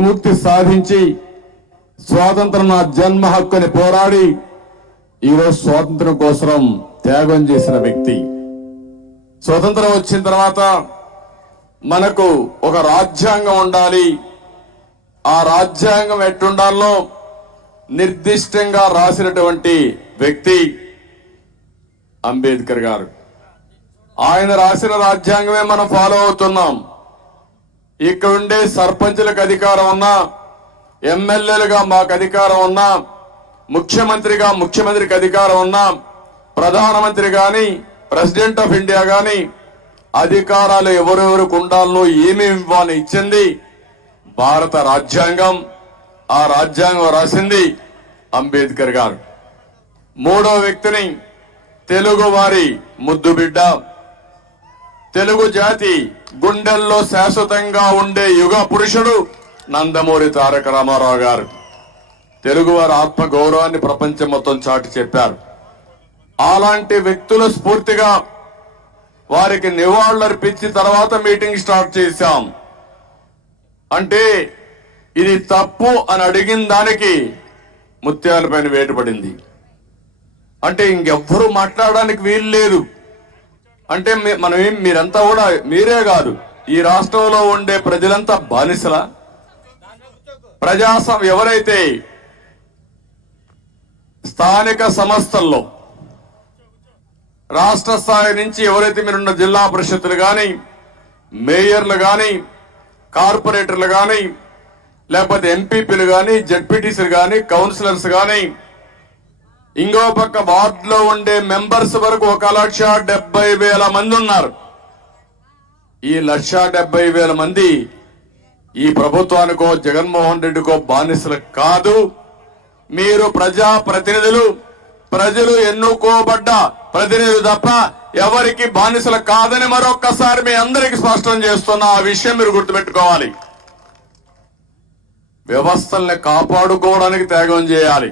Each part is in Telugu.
విముక్తి సాధించి స్వాతంత్రం నా జన్మ హక్కుని పోరాడి ఈరోజు స్వాతంత్రం కోసం త్యాగం చేసిన వ్యక్తి. స్వతంత్రం వచ్చిన తర్వాత మనకు ఒక రాజ్యాంగం ఉండాలి. ఆ రాజ్యాంగం ఎట్టుండాలో నిర్దిష్టంగా రాసినటువంటి వ్యక్తి అంబేద్కర్ గారు. ఆయన రాసిన రాజ్యాంగమే మనం ఫాలో అవుతున్నాం. ఇక్కడ ఉండే సర్పంచులకు అధికారం ఉన్నా, ఎమ్మెల్యేలుగా మాకు అధికారం ఉన్నా, ముఖ్యమంత్రిగా ముఖ్యమంత్రికి అధికారం ఉన్నా, ప్రధానమంత్రి గాని ప్రెసిడెంట్ ఆఫ్ ఇండియా గాని అధికారాలు ఎవరెవరికి ఉండాలో ఏమేమి ఇవ్వాలని ఇచ్చింది భారత రాజ్యాంగం. ఆ రాజ్యాంగం రాసింది అంబేద్కర్ గారు. మూడో వ్యక్తిని తెలుగు వారి ముద్దు బిడ్డ, తెలుగు జాతి గుండెల్లో శాశ్వతంగా ఉండే యుగ పురుషుడు నందమూరి తారక రామారావు గారు. తెలుగు వారి ఆత్మ గౌరవాన్ని ప్రపంచం మొత్తం చాటి చెప్పారు. అలాంటి వ్యక్తుల స్ఫూర్తిగా వారికి నివాళులర్పించిన తర్వాత మీటింగ్ స్టార్ట్ చేశాం. అంటే ఇది తప్పు అని అడిగిన దానికి ముత్యాలపైన వేటుపడింది. అంటే ఇంకెవ్వరూ మాట్లాడడానికి వీలు లేదు. అంటే మీరంతా కూడా, మీరే కాదు, ఈ రాష్ట్రంలో ఉండే ప్రజలంతా బానిసల. ప్రజాస్వామ్యం ఎవరైతే స్థానిక సంస్థల్లో రాష్ట్ర స్థాయి నుంచి ఎవరైతే మీరున్న జిల్లా పరిషత్తులు గాని, మేయర్లు గాని, కార్పొరేటర్లు గాని, లేకపోతే ఎంపీపీలు గాని, జడ్పీటీసీలు గాని, కౌన్సిలర్స్ గాని, ఇంకో పక్క వార్డులో ఉండే మెంబర్స్ వరకు 1,70,000 మంది ఉన్నారు. ఈ 1,70,000 మంది ఈ ప్రభుత్వానికో జగన్మోహన్ రెడ్డికో బానిసలు కాదు. మీరు ప్రజా ప్రతినిధులు, ప్రజలు ఎన్నుకోబడ్డ ప్రతినిధులు తప్ప ఎవరికి బానిసలు కాదని మరొక్కసారి మీ అందరికీ స్పష్టం చేస్తున్నా. ఆ విషయం మీరు గుర్తుపెట్టుకోవాలి. వ్యవస్థల్ని కాపాడుకోవడానికి త్యాగం చేయాలి.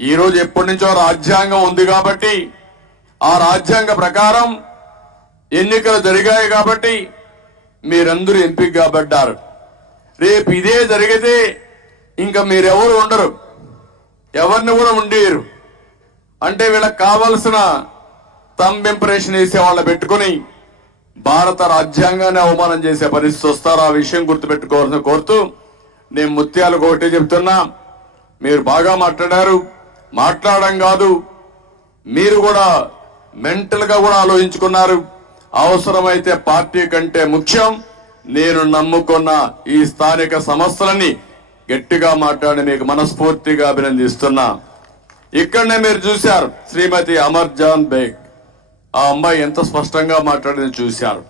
ఈ రోజు ఎప్పటి నుంచో రాజ్యాంగం ఉంది కాబట్టి, ఆ రాజ్యాంగ ప్రకారం ఎన్నికలు జరిగాయి కాబట్టి మీరందరూ ఎంపిక కాబడ్డారు. రేపు ఇదే జరిగితే ఇంకా మీరెవరు ఉండరు, ఎవరిని కూడా ఉండేరు. అంటే వీళ్ళకి కావలసిన థంబ్ ఇంప్రెషన్ వేసే వాళ్ళ పెట్టుకుని భారత రాజ్యాంగాన్ని అవమానం చేసే పరిస్థితి వస్తారు. ఆ విషయం గుర్తుపెట్టుకోవాలని కోరుతూ నేను ముత్యాలకు ఒకటే చెప్తున్నా. మీరు బాగా మాట్లాడారు. మాట్లాడడం కాదు, మీరు కూడా మెంటల్ గా కూడా ఆలోచించుకున్నారు. అవసరమైతే పార్టీ కంటే ముఖ్యం నేను నమ్ముకున్న ఈ స్థానిక సంస్థలని గట్టిగా మాట్లాడి మీకు మనస్ఫూర్తిగా అభినందిస్తున్నా. ఇక్కడనే మీరు చూశారు శ్రీమతి అమర్జాన్ బేగ్. ఆ అమ్మాయి ఎంత స్పష్టంగా మాట్లాడింది చూశారు.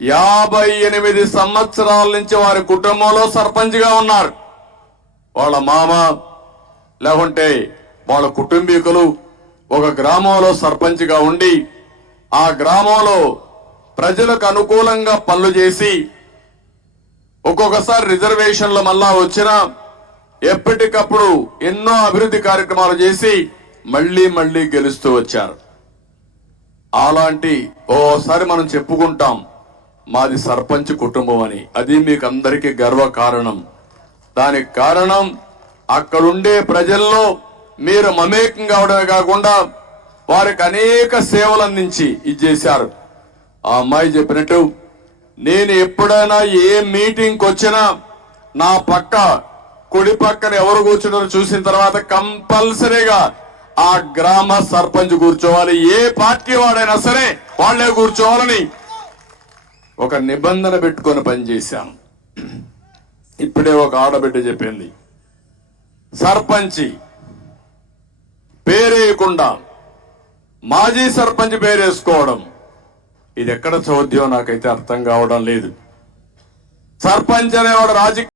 58 సంవత్సరాల నుంచి వారి కుటుంబంలో సర్పంచ్ గా ఉన్నారు. వాళ్ళ మామ లేకుంటే వాళ్ళ కుటుంబీకులు ఒక గ్రామంలో సర్పంచ్ గా ఉండి ఆ గ్రామంలో ప్రజలకు అనుకూలంగా పనులు చేసి, ఒక్కొక్కసారి రిజర్వేషన్లు మళ్ళా వచ్చినా ఎప్పటికప్పుడు ఎన్నో అభివృద్ధి కార్యక్రమాలు చేసి మళ్లీ మళ్లీ గెలుస్తూ వచ్చారు. అలాంటి ఓసారి మనం చెప్పుకుంటాం మాది సర్పంచ్ కుటుంబం అని. అది మీకు అందరికీ గర్వ కారణం. దానికి కారణం అక్కడుండే ప్రజల్లో మీరు మమేకం కావడమే కాకుండా వారికి అనేక సేవలు అందించి ఇచ్చేశారు. ఆ అమ్మాయి చెప్పినట్టు నేను ఎప్పుడైనా ఏ మీటింగ్కి వచ్చినా నా పక్క కుడి పక్కన ఎవరు కూర్చున్నారో చూసిన తర్వాత కంపల్సరీగా ఆ గ్రామ సర్పంచ్ కూర్చోవాలి. ఏ పార్టీ వాడైనా సరే వాళ్లే కూర్చోవాలని ఒక నిబంధన పెట్టుకొని పనిచేశాను. ఇప్పుడే ఒక ఆడబిడ్డ చెప్పింది, సర్పంచ్ పేరేయకుండా మాజీ సర్పంచ్ పేరేసుకోవడం. ఇది ఎక్కడ చోద్యం నాకైతే అర్థం కావడం లేదు. సర్పంచ్ అనేవాడు రాజకీయ